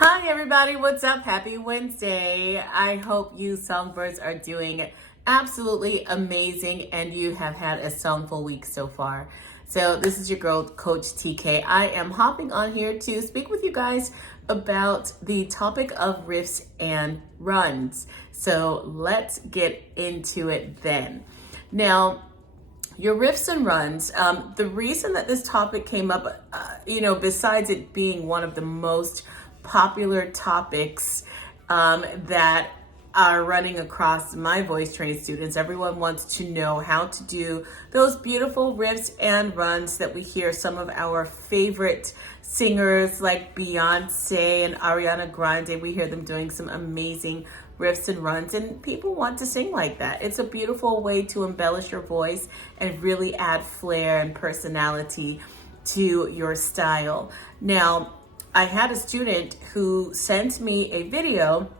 Hi everybody, what's up? Happy Wednesday. I hope you songbirds are doing absolutely amazing and you have had a songful week so far. So this is your girl, Coach TK. I am hopping on here to speak with you guys about the topic of riffs and runs. So let's get into it then. Now, your riffs and runs, the reason that this topic came up, besides it being one of the most popular topics that are running across my VoiceTrain students. Everyone wants to know how to do those beautiful riffs and runs that we hear some of our favorite singers like Beyonce and Ariana Grande. We hear them doing some amazing riffs and runs, and people want to sing like that. It's a beautiful way to embellish your voice and really add flair and personality to your style. Now, I had a student who sent me a video,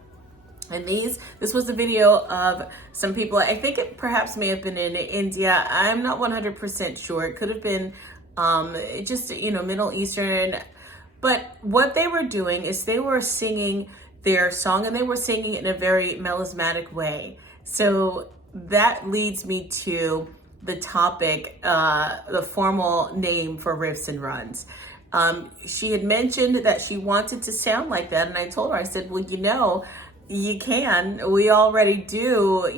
and this was a video of some people. I think it perhaps may have been in India. I'm not 100% sure. It could have been Middle Eastern. But what they were doing is they were singing their song, and they were singing it in a very melismatic way. So that leads me to the topic, the formal name for riffs and runs. She had mentioned that she wanted to sound like that, and I told her, I said, well, you can. We already do,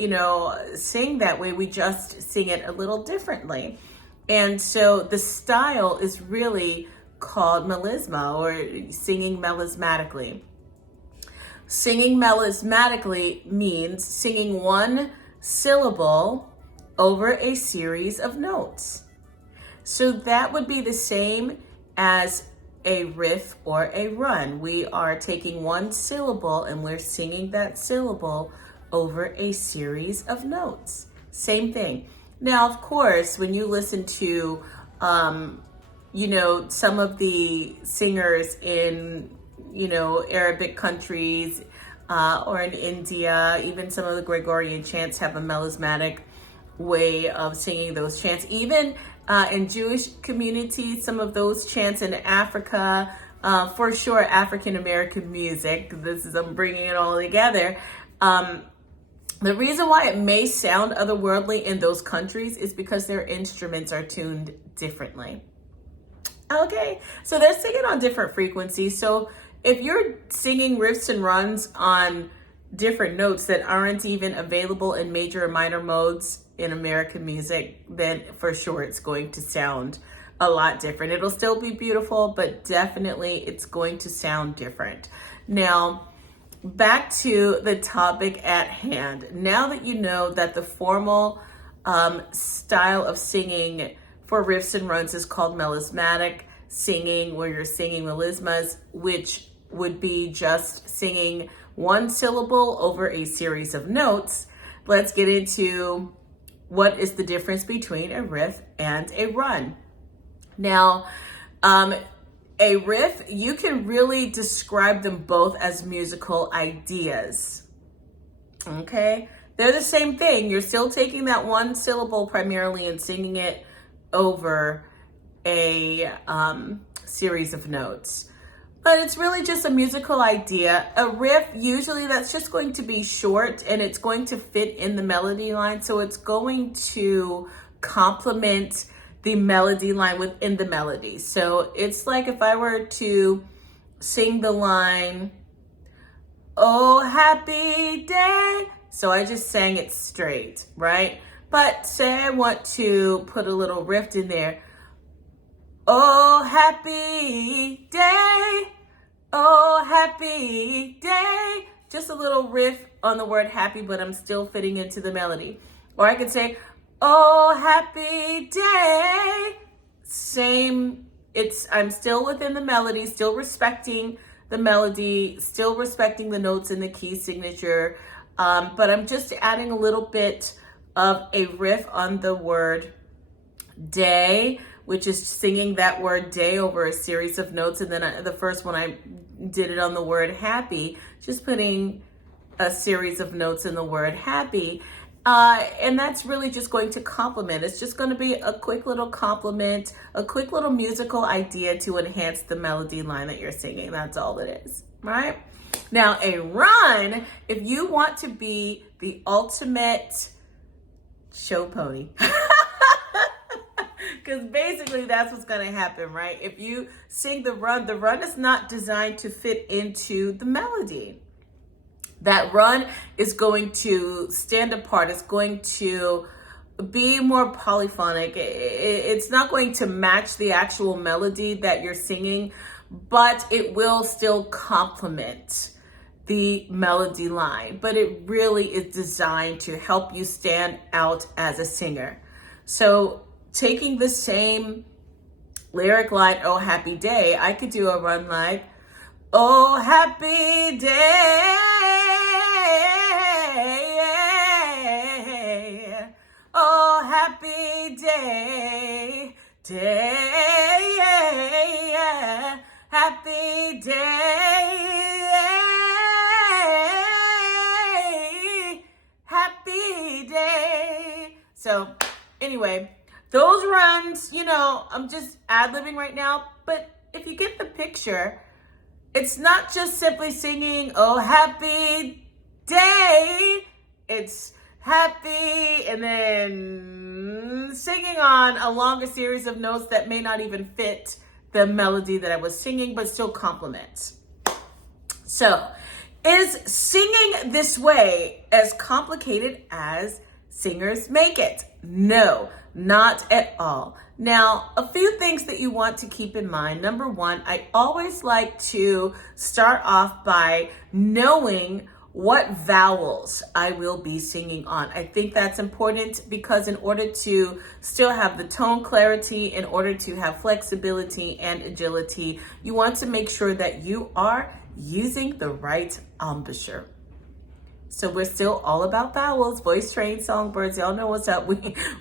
sing that way. We just sing it a little differently. And so the style is really called melisma, or singing melismatically. Singing melismatically means singing one syllable over a series of notes. So that would be the same as a riff or a run. We are taking one syllable and we're singing that syllable over a series of notes. Same thing. Now, of course, when you listen to, some of the singers in, Arabic countries or in India, even some of the Gregorian chants have a melismatic way of singing those chants. Even in Jewish communities, some of those chants in Africa, for sure, African American music. I'm bringing it all together. The reason why it may sound otherworldly in those countries is because their instruments are tuned differently. Okay, so they're singing on different frequencies. So if you're singing riffs and runs on different notes that aren't even available in major or minor modes in American music, then for sure it's going to sound a lot different. It'll still be beautiful, but definitely it's going to sound different. Now, back to the topic at hand. Now that you know that the formal style of singing for riffs and runs is called melismatic singing, where you're singing melismas, which would be just singing one syllable over a series of notes, let's get into what is the difference between a riff and a run. Now, a riff, you can really describe them both as musical ideas. Okay? They're the same thing. You're still taking that one syllable primarily and singing it over a series of notes. But it's really just a musical idea. A riff, usually that's just going to be short and it's going to fit in the melody line. So it's going to complement the melody line within the melody. So it's like if I were to sing the line, "Oh, happy day." So I just sang it straight, right? But say I want to put a little riff in there. "Oh, happy day. Oh, happy day." Just a little riff on the word happy, but I'm still fitting into the melody. Or I could say, "Oh, happy day." Same, I'm still within the melody, still respecting the melody, still respecting the notes in the key signature. But I'm just adding a little bit of a riff on the word day, which is singing that word day over a series of notes. And then the first one I did it on the word happy, just putting a series of notes in the word happy. And that's really just going to complement. It's just going to be a quick little compliment, a quick little musical idea to enhance the melody line that you're singing. That's all it is, right? Now, a run, if you want to be the ultimate show pony, because basically that's what's going to happen, right? If you sing the run is not designed to fit into the melody. That run is going to stand apart. It's going to be more polyphonic. It's not going to match the actual melody that you're singing, but it will still complement the melody line. But it really is designed to help you stand out as a singer. So taking the same lyric line, "Oh Happy Day," I could do a run like, "Oh happy day, oh happy day, happy day." So anyway, those runs, I'm just ad-libbing right now, but if you get the picture, it's not just simply singing, "Oh, happy day." It's happy and then singing on a longer series of notes that may not even fit the melody that I was singing, but still complements. So, is singing this way as complicated as singers make it? No, not at all. Now, a few things that you want to keep in mind. Number one, I always like to start off by knowing what vowels I will be singing on. I think that's important because in order to still have the tone clarity, in order to have flexibility and agility, you want to make sure that you are using the right embouchure. So we're still all about vowels. VoiceTrain songbirds, y'all know what's up.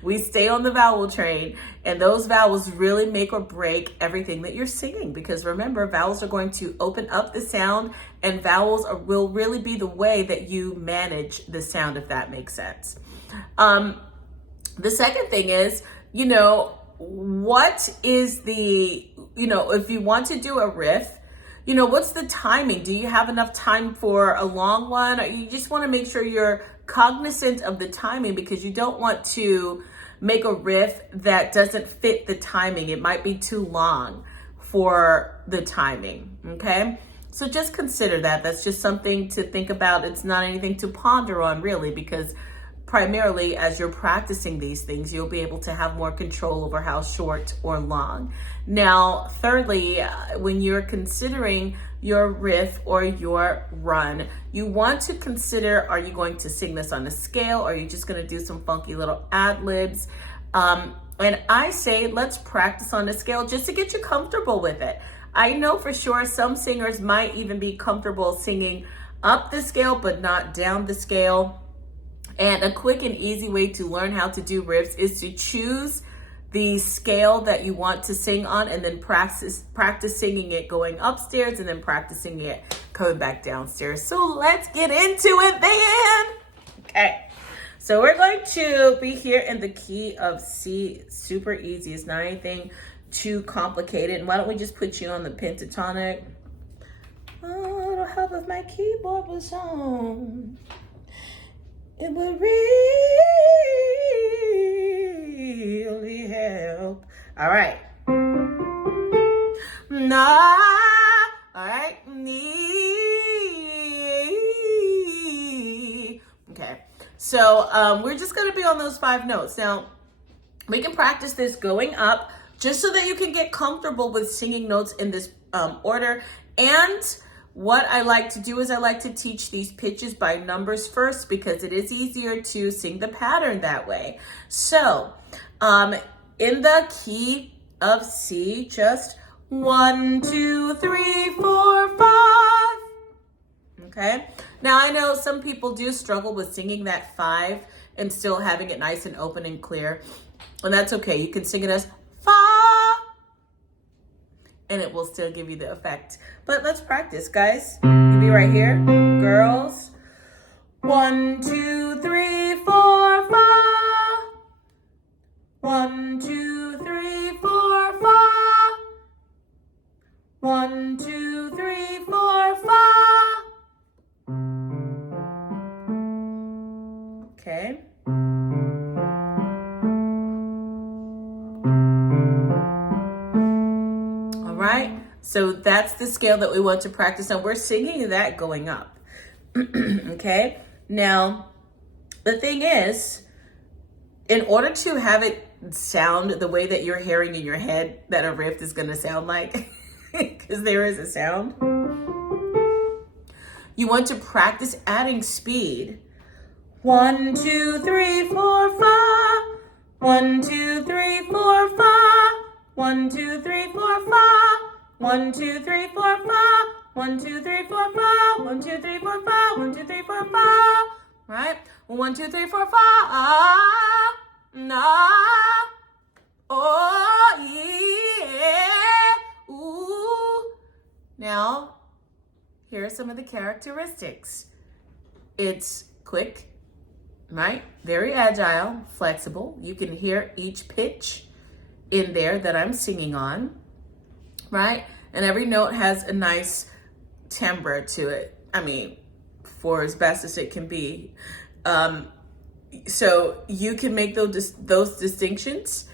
We stay on the vowel train, and those vowels really make or break everything that you're singing, because remember, vowels are going to open up the sound, and vowels will really be the way that you manage the sound, if that makes sense. The second thing is, what is if you want to do a riff, what's the timing? Do you have enough time for a long one? Or you just want to make sure you're cognizant of the timing, because you don't want to make a riff that doesn't fit the timing. It might be too long for the timing, okay? So just consider that. That's just something to think about. It's not anything to ponder on, really, because primarily as you're practicing these things, you'll be able to have more control over how short or long. Now, thirdly, when you're considering your riff or your run, you want to consider, are you going to sing this on a scale? Or are you just going to do some funky little ad-libs? And I say, let's practice on a scale just to get you comfortable with it. I know for sure some singers might even be comfortable singing up the scale, but not down the scale. And a quick and easy way to learn how to do riffs is to choose the scale that you want to sing on, and then practice singing it going upstairs, and then practicing it coming back downstairs. So let's get into it then. Okay, so we're going to be here in the key of C. Super easy. It's not anything too complicated. And why don't we just put you on the pentatonic? Oh, it'll help if my keyboard was on. It would really help. All right. All right. Okay. So we're just going to be on those 5 notes. Now, we can practice this going up just so that you can get comfortable with singing notes in this order. And what I like to do is I like to teach these pitches by numbers first, because it is easier to sing the pattern that way. So, in the key of C, just 1, 2, 3, 4, 5. Okay. Now I know some people do struggle with singing that 5 and still having it nice and open and clear, and that's okay. You can sing it as fa, and it will still give you the effect. But let's practice, guys. You be right here, girls. 1, 2, 3, 4. 1, 2, 3, 4, fa. 1, 2, 3, 4, fa. Okay. All right. So that's the scale that we want to practice. Now we're singing that going up. Okay. Now, the thing is, in order to have it sound the way that you're hearing in your head that a riff is going to sound like, because there is a sound, you want to practice adding speed. 1, 2, 3, 4, fa. 1, 2, 3, 4, fa. 1, 2, 3, 4, fa. 1, 2, 3, 4, fa. 1, 2, 3, 4, fa. 1, 2, 3, 4, fa. 1, 2, 3, 4, fa. Right? 1, 2, 3, 4, fa. Ah, na. Oh, yeah. Ooh. Now, here are some of the characteristics. It's quick, right? Very agile, flexible. You can hear each pitch in there that I'm singing on, right? And every note has a nice timbre to it. I mean, for as best as it can be. So you can make those distinctions,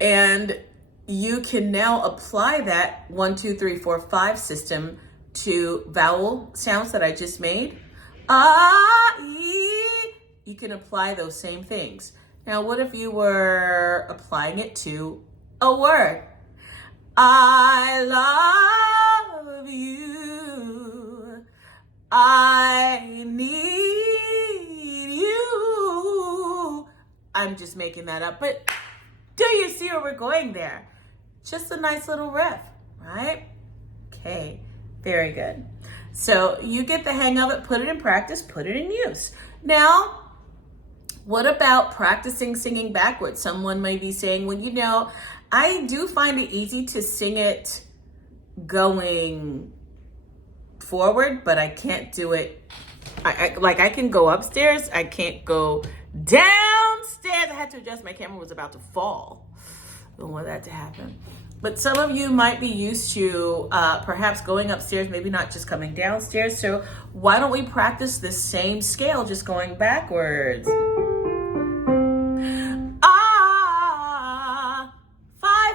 and you can now apply that 1, 2, 3, 4, 5 system to vowel sounds that I just made. Ah, ee. You can apply those same things. Now, what if you were applying it to a word? I love you. I need you. I'm just making that up, but do you see where we're going there? Just a nice little riff, right? Okay, very good. So you get the hang of it, put it in practice, put it in use. Now, what about practicing singing backwards? Someone may be saying, well, you know, I do find it easy to sing it going forward, but I can't do it. I can go upstairs. I can't go downstairs. I had to adjust. My camera was about to fall. I don't want that to happen. But some of you might be used to perhaps going upstairs, maybe not just coming downstairs. So why don't we practice the same scale, just going backwards? 5,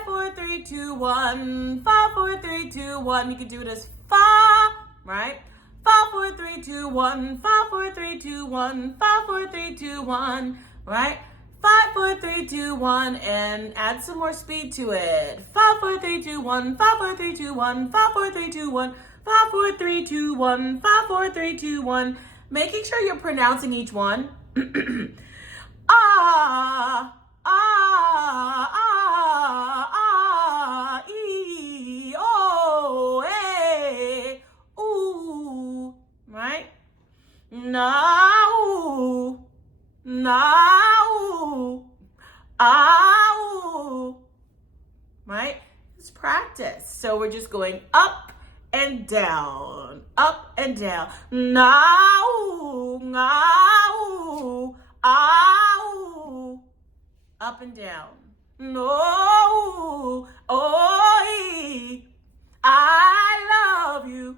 4, 3, 2, 1. 5, 4, 3, 2, 1. You can do it as fa, right? 5, 4, 3, 2, 1. 5, 4, 3, 2, 1. 5, 4, 3, 2, 1. Right? 5, 4, 3, 2, 1, and add some more speed to it. 5, 4, 3, 2, 1. 5, 4, 3, 2, 1. 5, 4, 3, 2, 1. 5, 4, 3, 2, 1. 5, 4, 3, 2, 1. Making sure you're pronouncing each one. Ah, ah, ah, ah, ee, oh, eh, ooh, right? Now, now, ow, right? It's practice. So we're just going up and down, up and down. Now, now, ow, up and down. No, oh, I love you.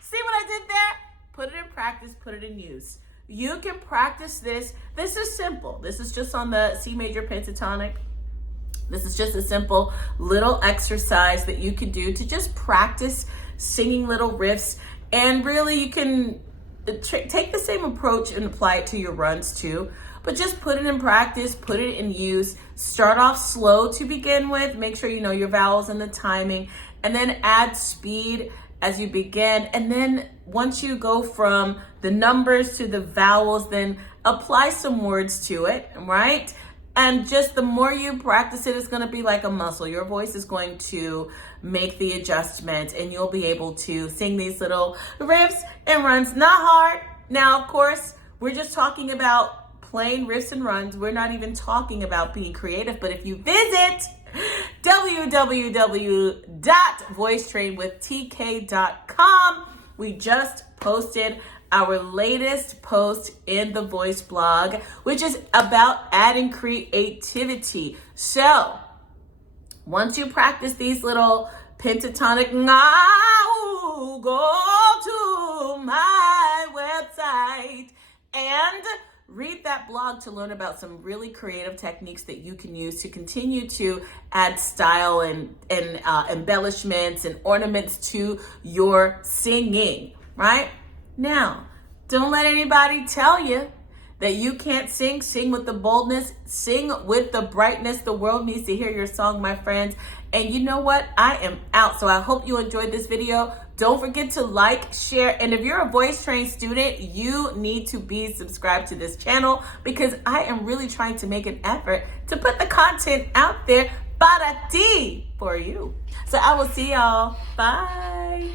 See what I did there? Put it in practice, put it in use. You can practice this. This is simple. This is just on the C major pentatonic. This is just a simple little exercise that you can do to just practice singing little riffs. And really you can take the same approach and apply it to your runs too. But just put it in practice, put it in use. Start off slow to begin with. Make sure you know your vowels and the timing. And then add speed as you begin. And then once you go from the numbers to the vowels, then apply some words to it, right? And just the more you practice it, it's going to be like a muscle. Your voice is going to make the adjustment and you'll be able to sing these little riffs and runs. Not hard. Now, of course, we're just talking about plain riffs and runs. We're not even talking about being creative. But if you visit www.voicetrainwithtk.com, we just posted our latest post in the Voice blog, which is about adding creativity. So once you practice these little pentatonic now, go to my website and read that blog to learn about some really creative techniques that you can use to continue to add style and embellishments and ornaments to your singing, right? Now, don't let anybody tell you that you can't sing. Sing with the boldness, sing with the brightness. The world needs to hear your song, my friends. And you know what? I am out. So I hope you enjoyed this video. Don't forget to like, share, and if you're a VoiceTrain student, you need to be subscribed to this channel because I am really trying to make an effort to put the content out there para ti, for you. So I will see y'all. Bye.